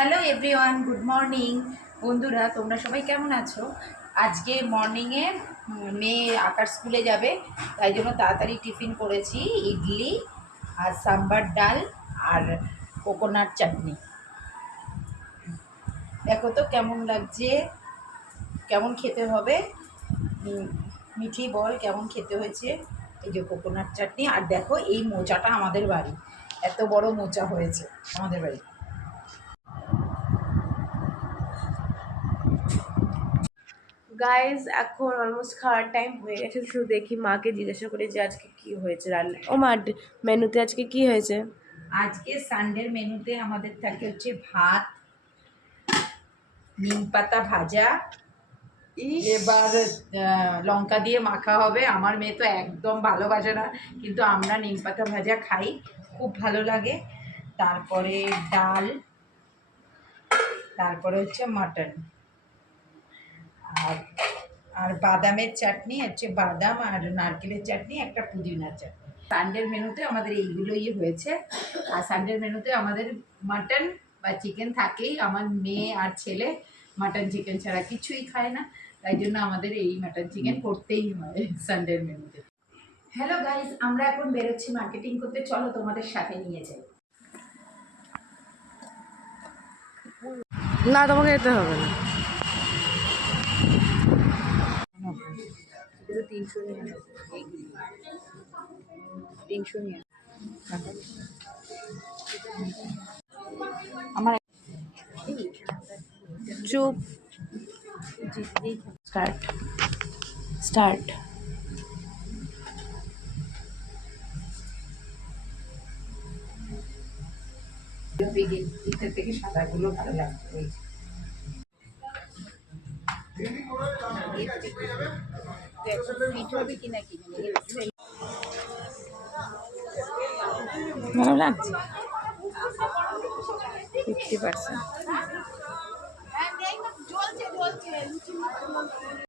Hello everyone, good morning বন্ধুরা। তোমরা সবাই কেমন আছো? আজকে মর্নিংয়ে মেয়ে আঁকার স্কুলে যাবে, তাই জন্য তাড়াতাড়ি টিফিন করেছি। ইডলি আর সাম্বার ডাল আর কোকোনাট চাটনি। দেখো তো কেমন লাগছে, কেমন খেতে হবে। মিঠি বল কেমন খেতে হয়েছে। এই যে কোকোনাট চাটনি, আর দেখো এই মোচাটা আমাদের বাড়ি, এত বড় মোচা হয়েছে আমাদের বাড়ি। গাইজ এখন অলমোস্ট খাওয়ার টাইম হয়ে গেছে। শুধু দেখি মাকে জিজ্ঞাসা করি যে আজকে কি হয়েছে রান্না। ও মা, মেনুতে আজকে কি হয়েছে? আজকে সানডের মেনুতে আমাদের থাকে হচ্ছে ভাত, নিম পাতা ভাজা, এবার লঙ্কা দিয়ে মাখা হবে। আমার মেয়ে তো একদম ভালোবাসে না, কিন্তু আমরা নিম পাতা ভাজা খাই, খুব ভালো লাগে। তারপরে ডাল, তারপরে হচ্ছে মাটন, আর আর বাদামের চাটনি হচ্ছে, বাদাম আর নারকেলের চাটনি, একটা পুদিনার চাটনি। সানডের মেনুতে আমাদের এইগুলোই হয়েছে। আর সানডের মেনুতে আমাদের মাটন বা চিকেন থাকেই। আমার মেয়ে আর ছেলে মাটন চিকেন ছাড়া কিছুই খায় না, তাই জন্য আমাদের এই মাটন চিকেন করতেই হয় সানডের মেনুতে। হ্যালো গাইজ, আমরা এখন বেরোচ্ছি মার্কেটিং করতে, চলো তোমাদের সাথে নিয়ে যাই। না, তোমাকে যেতে হবে না। 300 নিয়ে 300 নিয়ে আমার চুপ। Start start. এটার থেকে সাদাগুলো ভালো লাগছে। ভালো লাগছে 50%।